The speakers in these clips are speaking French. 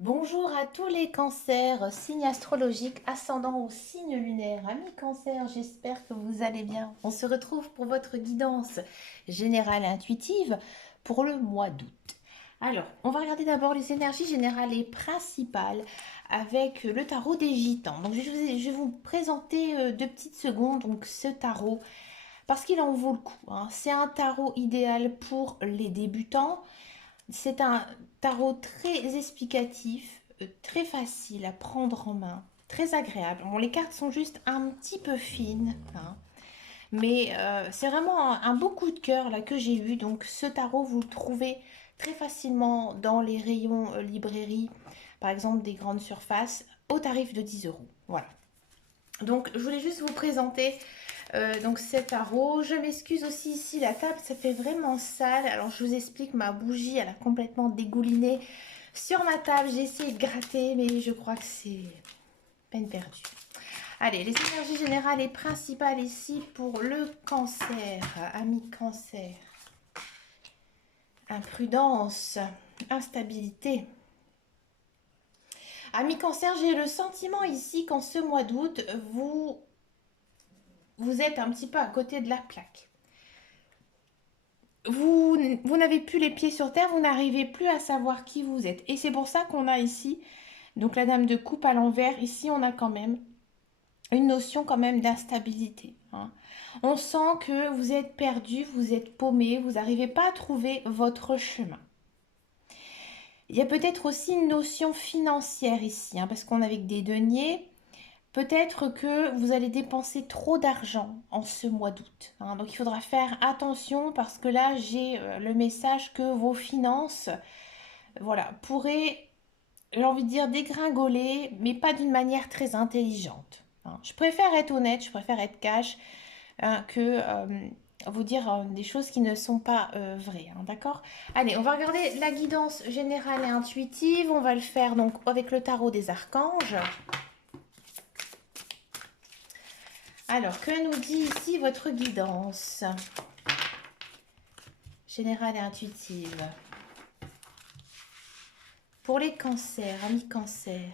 Bonjour à tous les cancers, signes astrologiques, ascendant ou signe lunaire. Amis cancer, j'espère que vous allez bien. On se retrouve pour votre guidance générale et intuitive pour le mois d'août. Alors, on va regarder d'abord les énergies générales et principales avec le tarot des gitans. Donc, je vais vous présenter 2 petites secondes donc, ce tarot parce qu'il en vaut le coup, hein. C'est un tarot idéal pour les débutants. C'est un tarot très explicatif, très facile à prendre en main, très agréable. Bon, les cartes sont juste un petit peu fines, hein, mais c'est vraiment un beau coup de cœur là que j'ai eu. Donc ce tarot, vous le trouvez très facilement dans les rayons librairie, par exemple des grandes surfaces, au tarif de 10 euros. Voilà. Donc je voulais juste vous présenter donc cet tarot. Je m'excuse aussi ici, la table ça fait vraiment sale. Alors je vous explique, ma bougie elle a complètement dégouliné sur ma table. J'ai essayé de gratter mais je crois que c'est peine perdue. Allez, les énergies générales et principales ici pour le cancer. Ami cancer. Imprudence, instabilité. Ami cancer, j'ai le sentiment ici qu'en ce mois d'août, vous êtes un petit peu à côté de la plaque. Vous n'avez plus les pieds sur terre, vous n'arrivez plus à savoir qui vous êtes. Et c'est pour ça qu'on a ici, donc la dame de coupe à l'envers, ici on a quand même une notion quand même d'instabilité, hein. On sent que vous êtes perdu, vous êtes paumé, vous n'arrivez pas à trouver votre chemin. Il y a peut-être aussi une notion financière ici, hein, parce qu'on est avec des deniers. Peut-être que vous allez dépenser trop d'argent en ce mois d'août, hein. Donc il faudra faire attention parce que là j'ai le message que vos finances, voilà, pourraient, j'ai envie de dire, dégringoler, mais pas d'une manière très intelligente, hein. Je préfère être honnête, je préfère être cash, hein, que vous dire des choses qui ne sont pas vraies, hein, d'accord? Allez, on va regarder la guidance générale et intuitive. On va le faire donc avec le tarot des archanges. Alors, que nous dit ici votre guidance générale et intuitive pour les cancers, amis cancer?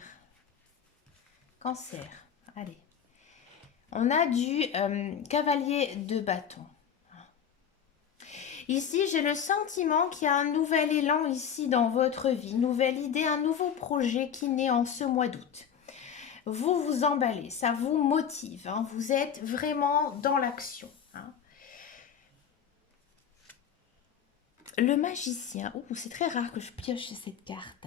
Cancer, allez. On a du cavalier de bâton. Ici, j'ai le sentiment qu'il y a un nouvel élan ici dans votre vie, une nouvelle idée, un nouveau projet qui naît en ce mois d'août. Vous vous emballez, ça vous motive, hein, vous êtes vraiment dans l'action, hein. Le magicien, c'est très rare que je pioche cette carte.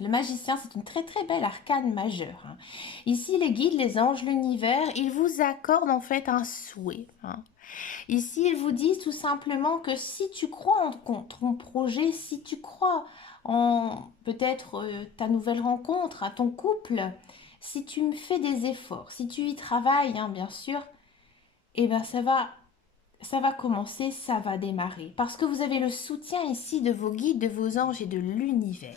Le magicien, c'est une très très belle arcane majeure, hein. Ici, les guides, les anges, l'univers, ils vous accordent en fait un souhait, hein. Ici, ils vous disent tout simplement que si tu crois en ton projet, si tu crois en peut-être ta nouvelle rencontre, à ton couple, si tu me fais des efforts, si tu y travailles, hein, bien sûr, eh bien ça va commencer, ça va démarrer. Parce que vous avez le soutien ici de vos guides, de vos anges et de l'univers.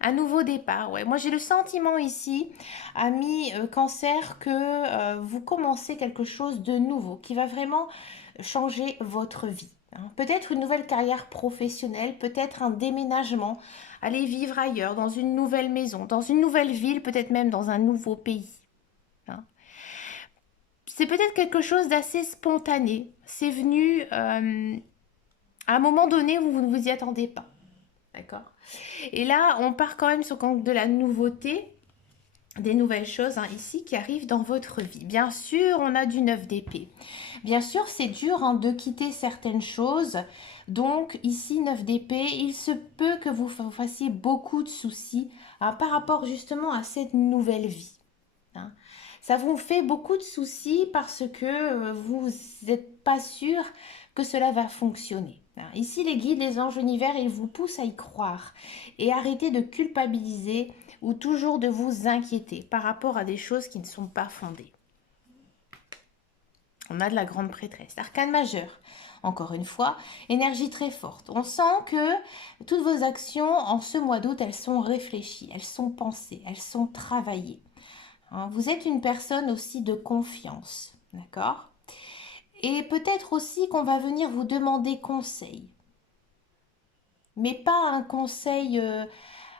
Un nouveau départ, ouais. Moi, j'ai le sentiment ici, ami cancer, que vous commencez quelque chose de nouveau qui va vraiment changer votre vie, hein. Peut-être une nouvelle carrière professionnelle, peut-être un déménagement, aller vivre ailleurs, dans une nouvelle maison, dans une nouvelle ville, peut-être même dans un nouveau pays, hein. C'est peut-être quelque chose d'assez spontané. C'est venu à un moment donné où vous ne vous y attendez pas. D'accord? Et là, on part quand même sur de la nouveauté, des nouvelles choses, hein, ici qui arrivent dans votre vie. Bien sûr, on a du 9 d'épée. Bien sûr, c'est dur, hein, de quitter certaines choses. Donc ici, 9 d'épée, il se peut que vous fassiez beaucoup de soucis, hein, par rapport justement à cette nouvelle vie, hein. Ça vous fait beaucoup de soucis parce que vous n'êtes pas sûr que cela va fonctionner, hein. Ici, les guides, les anges, l'univers, ils vous poussent à y croire et arrêtez de culpabiliser ou toujours de vous inquiéter par rapport à des choses qui ne sont pas fondées. On a de la grande prêtresse, arcane majeur. Encore une fois, énergie très forte. On sent que toutes vos actions en ce mois d'août, elles sont réfléchies, elles sont pensées, elles sont travaillées, hein. Vous êtes une personne aussi de confiance, d'accord? Et peut-être aussi qu'on va venir vous demander conseil. mais pas un conseil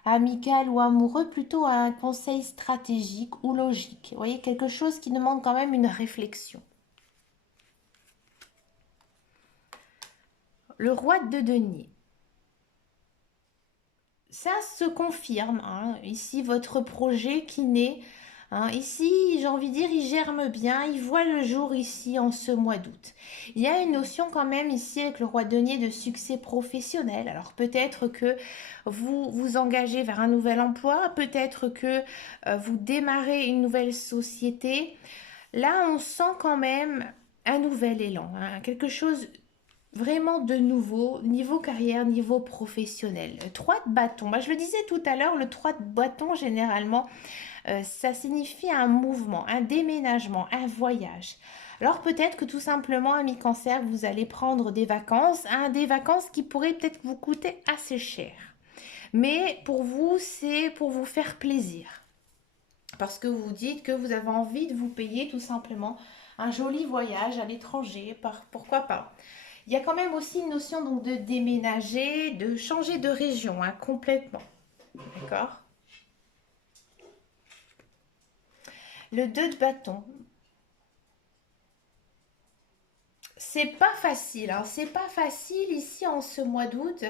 amical ou amoureux, plutôt un conseil stratégique ou logique. Vous voyez, quelque chose qui demande quand même une réflexion. Le roi de denier. Ça se confirme, hein. Ici, votre projet qui naît, hein. Ici, j'ai envie de dire, il germe bien, il voit le jour ici en ce mois d'août. Il y a une notion quand même ici avec le roi de denier de succès professionnel. Alors peut-être que vous vous engagez vers un nouvel emploi, peut-être que vous démarrez une nouvelle société. Là, on sent quand même un nouvel élan, hein, quelque chose vraiment de nouveau, niveau carrière, niveau professionnel. 3 de bâton, bah, je le disais tout à l'heure, le 3 de bâton, généralement, ça signifie un mouvement, un déménagement, un voyage. Alors peut-être que tout simplement, ami cancer, vous allez prendre des vacances, hein, des vacances qui pourraient peut-être vous coûter assez cher. Mais pour vous, c'est pour vous faire plaisir. Parce que vous dites que vous avez envie de vous payer tout simplement un joli voyage à l'étranger, pourquoi pas. Il y a quand même aussi une notion donc de déménager, de changer de région, hein, complètement. D'accord. Le 2 de bâton. C'est pas facile, hein, c'est pas facile ici en ce mois d'août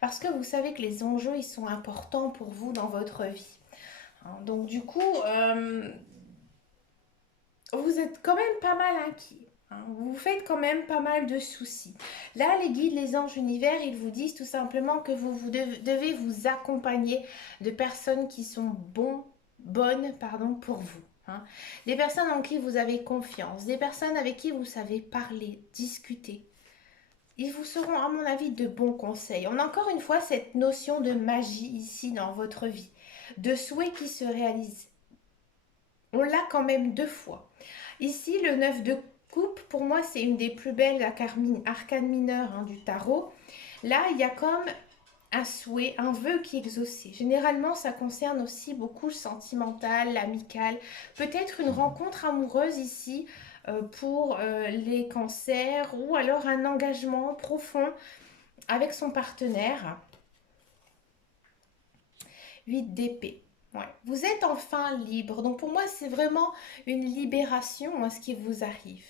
parce que vous savez que les enjeux ils sont importants pour vous dans votre vie, hein. Donc du coup, vous êtes quand même pas mal inquiet, hein. Vous vous faites quand même pas mal de soucis. Là, les guides, les anges univers, ils vous disent tout simplement que devez vous accompagner de personnes qui sont bonnes, pardon, pour vous, hein. Des personnes en qui vous avez confiance, des personnes avec qui vous savez parler, discuter. Ils vous seront, à mon avis, de bons conseils. On a encore une fois cette notion de magie ici dans votre vie, de souhaits qui se réalisent. On l'a quand même 2 fois. Ici, le 9 de coupe, pour moi, c'est une des plus belles arcanes mineures, hein, du tarot. Là, il y a comme un souhait, un vœu qui est exaucé. Généralement, ça concerne aussi beaucoup le sentimental, l'amical, peut-être une rencontre amoureuse ici pour les cancers, ou alors un engagement profond avec son partenaire. 8 d'épée. Ouais. Vous êtes enfin libre. Donc pour moi, c'est vraiment une libération, hein, ce qui vous arrive.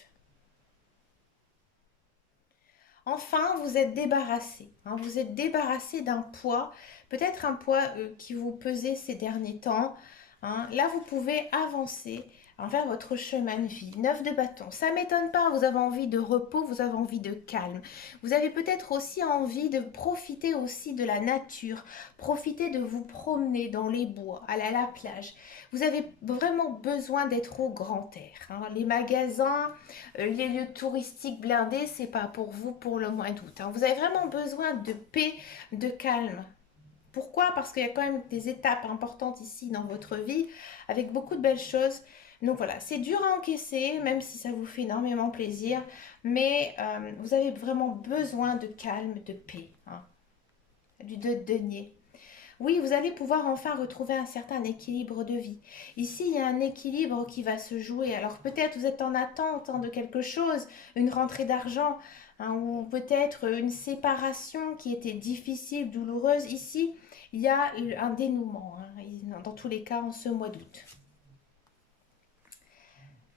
Enfin, vous êtes débarrassé, hein. Vous êtes débarrassé d'un poids, peut-être un poids qui vous pesait ces derniers temps, hein. Là, vous pouvez avancer vers votre chemin de vie. 9 de bâton, ça m'étonne pas, vous avez envie de repos, vous avez envie de calme. Vous avez peut-être aussi envie de profiter aussi de la nature, profiter de vous promener dans les bois, aller à la plage. Vous avez vraiment besoin d'être au grand air, hein. Les magasins, les lieux touristiques blindés, c'est pas pour vous pour le mois d'août, hein. Vous avez vraiment besoin de paix, de calme. Pourquoi? Parce qu'il y a quand même des étapes importantes ici dans votre vie, avec beaucoup de belles choses. Donc voilà, c'est dur à encaisser, même si ça vous fait énormément plaisir, mais vous avez vraiment besoin de calme, de paix, hein. Du de denier. Oui, vous allez pouvoir enfin retrouver un certain équilibre de vie. Ici, il y a un équilibre qui va se jouer. Alors peut-être vous êtes en attente, hein, de quelque chose, une rentrée d'argent, hein, ou peut-être une séparation qui était difficile, douloureuse. Ici, il y a un dénouement, hein, dans tous les cas en ce mois d'août.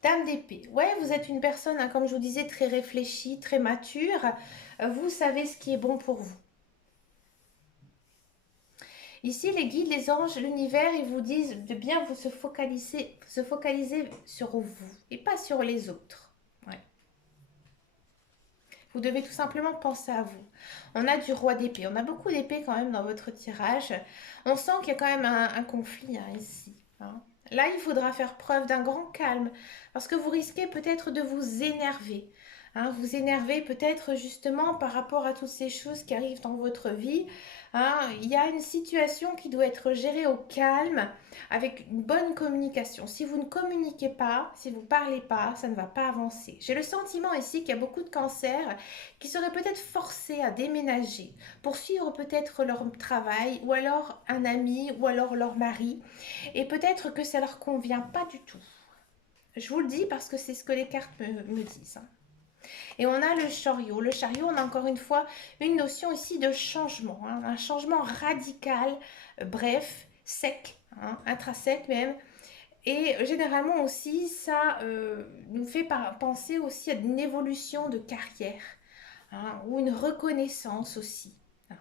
Dame d'épée. Ouais, vous êtes une personne, hein, comme je vous disais, très réfléchie, très mature. Vous savez ce qui est bon pour vous. Ici, les guides, les anges, l'univers, ils vous disent de bien vous se focaliser sur vous et pas sur les autres. Ouais. Vous devez tout simplement penser à vous. On a du roi d'épée. On a beaucoup d'épées quand même dans votre tirage. On sent qu'il y a quand même un conflit, hein, ici, hein. Là, il faudra faire preuve d'un grand calme parce que vous risquez peut-être de vous énerver, hein. Vous énerver peut-être justement par rapport à toutes ces choses qui arrivent dans votre vie, hein. Il y a une situation qui doit être gérée au calme avec une bonne communication. Si vous ne communiquez pas, si vous ne parlez pas, ça ne va pas avancer. J'ai le sentiment ici qu'il y a beaucoup de cancers qui seraient peut-être forcés à déménager pour suivre peut-être leur travail ou alors un ami ou alors leur mari, et peut-être que ça leur convient pas du tout. Je vous le dis parce que c'est ce que les cartes me disent, hein. Et on a le chariot. Le chariot, on a encore une fois une notion ici de changement, hein, un changement radical, bref, sec, hein, intrinsèque même. Et généralement aussi, ça nous fait penser aussi à une évolution de carrière, hein, ou une reconnaissance aussi. Hein.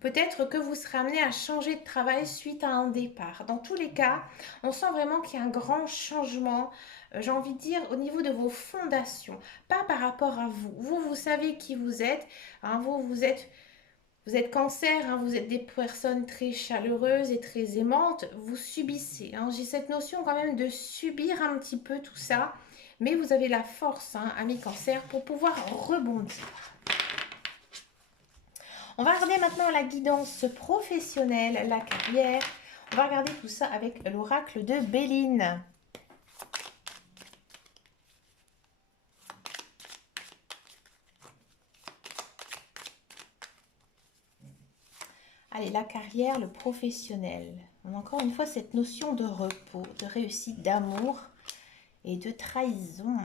Peut-être que vous serez amené à changer de travail suite à un départ. Dans tous les cas, on sent vraiment qu'il y a un grand changement, j'ai envie de dire, au niveau de vos fondations, pas par rapport à vous. Vous, vous savez qui vous êtes, hein, vous êtes cancer, hein, vous êtes des personnes très chaleureuses et très aimantes, vous subissez. Hein. J'ai cette notion quand même de subir un petit peu tout ça, mais vous avez la force, hein, ami cancer, pour pouvoir rebondir. On va regarder maintenant la guidance professionnelle, la carrière. On va regarder tout ça avec l'oracle de Béline. Allez, la carrière, le professionnel. On a encore une fois cette notion de repos, de réussite, d'amour et de trahison.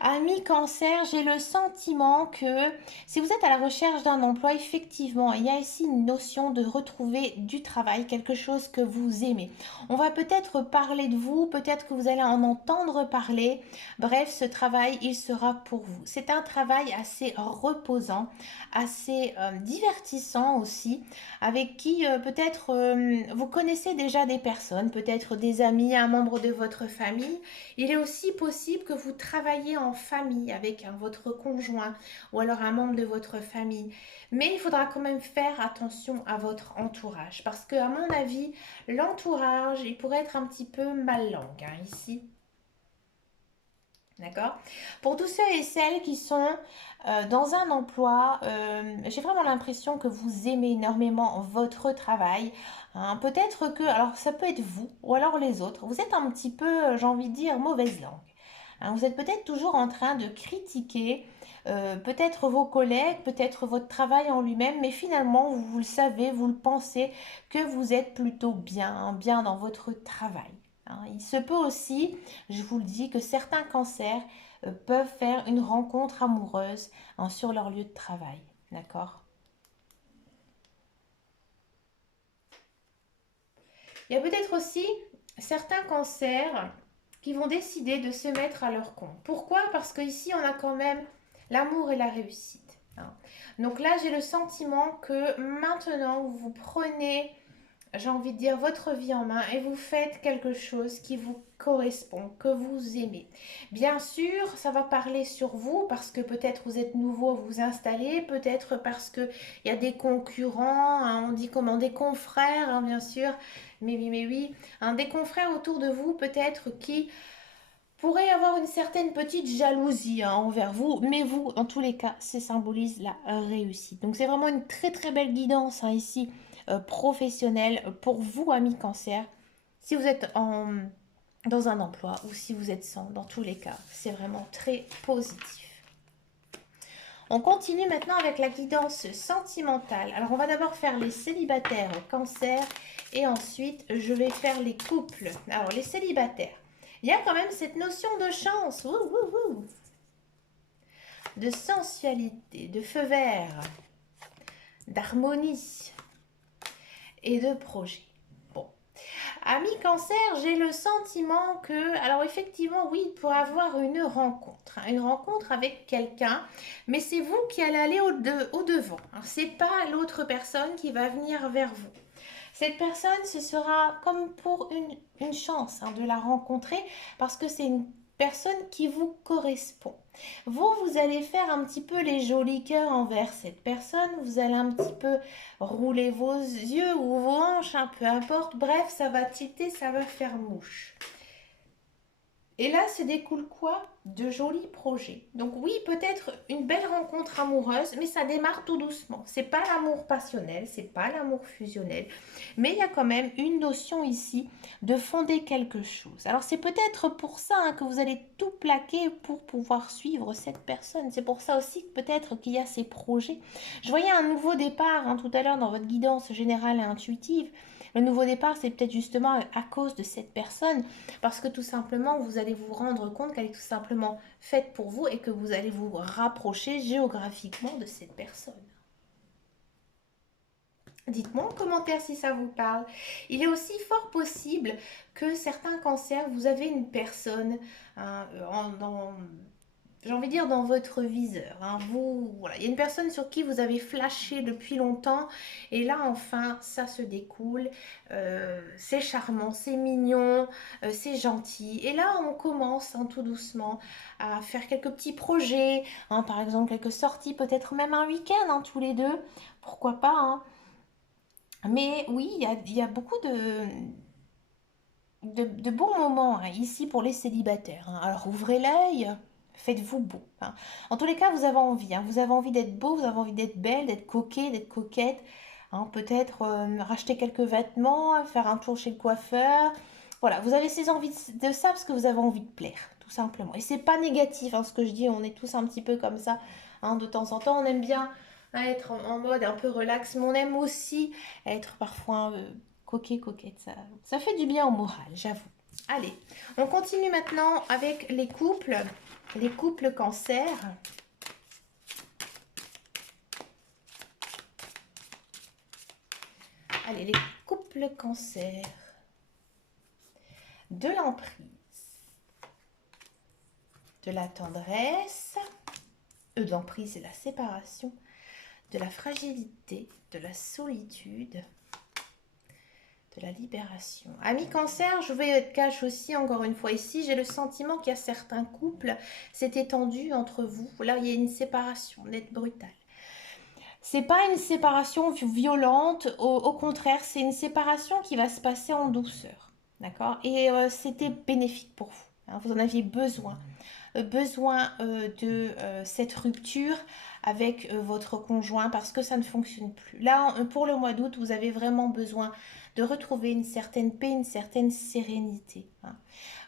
Ami cancer, j'ai le sentiment que si vous êtes à la recherche d'un emploi, effectivement, il y a ici une notion de retrouver du travail, quelque chose que vous aimez. On va peut-être parler de vous, peut-être que vous allez en entendre parler. Bref, ce travail, il sera pour vous. C'est un travail assez reposant, assez divertissant aussi, avec qui peut-être vous connaissez déjà des personnes, peut-être des amis, un membre de votre famille. Il est aussi possible que vous travailliez en famille avec votre conjoint ou alors un membre de votre famille. Mais il faudra quand même faire attention à votre entourage parce que, à mon avis, l'entourage, il pourrait être un petit peu mal langue hein, ici. D'accord. Pour tous ceux et celles qui sont dans un emploi, j'ai vraiment l'impression que vous aimez énormément votre travail. Hein. Peut-être que, alors ça peut être vous ou alors les autres, vous êtes un petit peu, j'ai envie de dire, mauvaise langue. Hein, vous êtes peut-être toujours en train de critiquer peut-être vos collègues, peut-être votre travail en lui-même, mais finalement, vous le savez, vous le pensez, que vous êtes plutôt bien, hein, bien dans votre travail. Hein. Il se peut aussi, je vous le dis, que certains cancers peuvent faire une rencontre amoureuse hein, sur leur lieu de travail. D'accord. Il y a peut-être aussi certains cancers qui vont décider de se mettre à leur compte. Pourquoi? Parce qu'ici, on a quand même l'amour et la réussite. Hein. Donc là, j'ai le sentiment que maintenant, vous prenez, j'ai envie de dire, votre vie en main et vous faites quelque chose qui vous correspond, que vous aimez. Bien sûr, ça va parler sur vous parce que peut-être vous êtes nouveau, vous installez, peut-être parce qu'il y a des concurrents, hein, on dit comment, des confrères, hein, bien sûr, mais oui, hein, des confrères autour de vous peut-être qui pourrait avoir une certaine petite jalousie hein, envers vous, mais vous, en tous les cas, ça symbolise la réussite. Donc c'est vraiment une très très belle guidance hein, ici, professionnelle pour vous, amis cancer. Si vous êtes dans un emploi ou si vous êtes sans, dans tous les cas, c'est vraiment très positif. On continue maintenant avec la guidance sentimentale. Alors on va d'abord faire les célibataires cancer et ensuite je vais faire les couples. Alors les célibataires. Il y a quand même cette notion de chance, de sensualité, de feu vert, d'harmonie et de projet. Bon, amis cancer, j'ai le sentiment que, alors effectivement, oui, il pourrait avoir une rencontre avec quelqu'un, mais c'est vous qui allez aller au devant. C'est pas l'autre personne qui va venir vers vous. Cette personne, ce sera comme pour une chance hein, de la rencontrer parce que c'est une personne qui vous correspond. Vous allez faire un petit peu les jolis cœurs envers cette personne. Vous allez un petit peu rouler vos yeux ou vos hanches, hein, peu importe. Bref, ça va tilter, ça va faire mouche. Et là, se découle quoi? De jolis projets. Donc oui, peut-être une belle rencontre amoureuse, mais ça démarre tout doucement. C'est pas l'amour passionnel, c'est pas l'amour fusionnel, mais il y a quand même une notion ici de fonder quelque chose. Alors c'est peut-être pour ça hein, que vous allez tout plaquer pour pouvoir suivre cette personne. C'est pour ça aussi que peut-être qu'il y a ces projets. Je voyais un nouveau départ hein, tout à l'heure dans votre guidance générale et intuitive. Le nouveau départ, c'est peut-être justement à cause de cette personne, parce que tout simplement, vous allez vous rendre compte qu'elle est tout simplement simplement faite pour vous et que vous allez vous rapprocher géographiquement de cette personne. Dites-moi en commentaire si ça vous parle. Il est aussi fort possible que certains cancers, vous avez une personne hein, j'ai envie de dire dans votre viseur. Hein. Voilà, il y a une personne sur qui vous avez flashé depuis longtemps et là enfin ça se découle. C'est charmant, c'est mignon, c'est gentil. Et là on commence hein, tout doucement à faire quelques petits projets, hein, par exemple quelques sorties, peut-être même un week-end hein, tous les deux. Pourquoi pas hein. Mais oui, il y a beaucoup de bons moments hein, ici pour les célibataires. Hein. Alors ouvrez l'œil, faites-vous beau. Hein. En tous les cas, vous avez envie. Hein. Vous avez envie d'être beau, vous avez envie d'être belle, d'être coquet, d'être coquette. Hein. Peut-être racheter quelques vêtements, faire un tour chez le coiffeur. Voilà, vous avez ces envies de ça parce que vous avez envie de plaire, tout simplement. Et c'est pas négatif hein, ce que je dis, on est tous un petit peu comme ça. Hein, de temps en temps, on aime bien être en mode un peu relax, mais on aime aussi être parfois coquet, coquette. Ça fait du bien au moral, j'avoue. Allez, on continue maintenant avec les couples cancer. Allez, les couples cancer. De l'emprise, de la tendresse, de l'emprise et la séparation, de la fragilité, de la solitude, de la libération. Amis cancer, je vais être cash aussi encore une fois ici. J'ai le sentiment qu'il y a certains couples, c'est étendu entre vous. Là, il y a une séparation nette, brutale. C'est pas une séparation violente, au contraire, c'est une séparation qui va se passer en douceur. D'accord. Et c'était bénéfique pour vous. Hein, vous en aviez besoin. Besoin de cette rupture avec votre conjoint parce que ça ne fonctionne plus. Là, pour le mois d'août, vous avez vraiment besoin de retrouver une certaine paix, une certaine sérénité. Hein.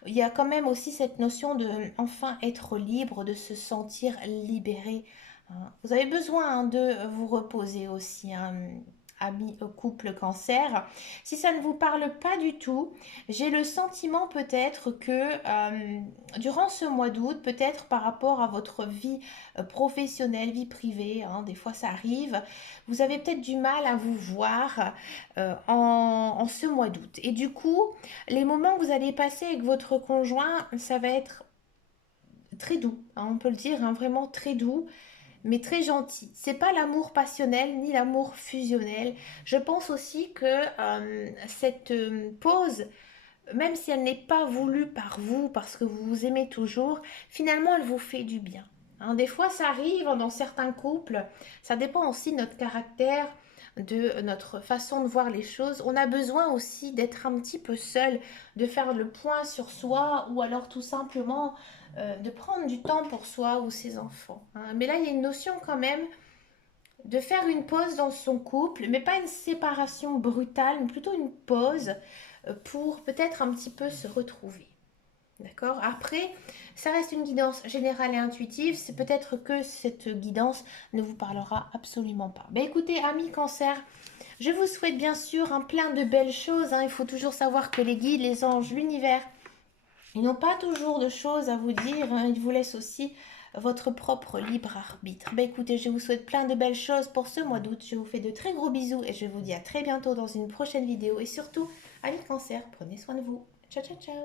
Il y a quand même aussi cette notion de enfin être libre, de se sentir libéré. Hein. Vous avez besoin hein, de vous reposer aussi. Hein. Amis couple cancer. Si ça ne vous parle pas du tout, j'ai le sentiment peut-être que durant ce mois d'août, peut-être par rapport à votre vie professionnelle, vie privée, hein, des fois ça arrive, vous avez peut-être du mal à vous voir en ce mois d'août. Et du coup, les moments que vous allez passer avec votre conjoint, ça va être très doux, hein, on peut le dire, hein, vraiment très doux mais très gentil. C'est pas l'amour passionnel ni l'amour fusionnel. Je pense aussi que cette pause, même si elle n'est pas voulue par vous, parce que vous vous aimez toujours, finalement elle vous fait du bien. Hein, des fois ça arrive dans certains couples, ça dépend aussi de notre caractère, de notre façon de voir les choses. On a besoin aussi d'être un petit peu seul, de faire le point sur soi ou alors tout simplement de prendre du temps pour soi ou ses enfants. Hein. Mais là, il y a une notion quand même de faire une pause dans son couple, mais pas une séparation brutale, mais plutôt une pause pour peut-être un petit peu se retrouver. D'accord. Après, ça reste une guidance générale et intuitive. C'est peut-être que cette guidance ne vous parlera absolument pas. Ben écoutez, amis cancer, je vous souhaite bien sûr un plein de belles choses. Hein. Il faut toujours savoir que les guides, les anges, l'univers, ils n'ont pas toujours de choses à vous dire. Hein. Ils vous laissent aussi votre propre libre arbitre. Ben écoutez, je vous souhaite plein de belles choses pour ce mois d'août. Je vous fais de très gros bisous et je vous dis à très bientôt dans une prochaine vidéo. Et surtout, amis cancer, prenez soin de vous. Ciao, ciao, ciao.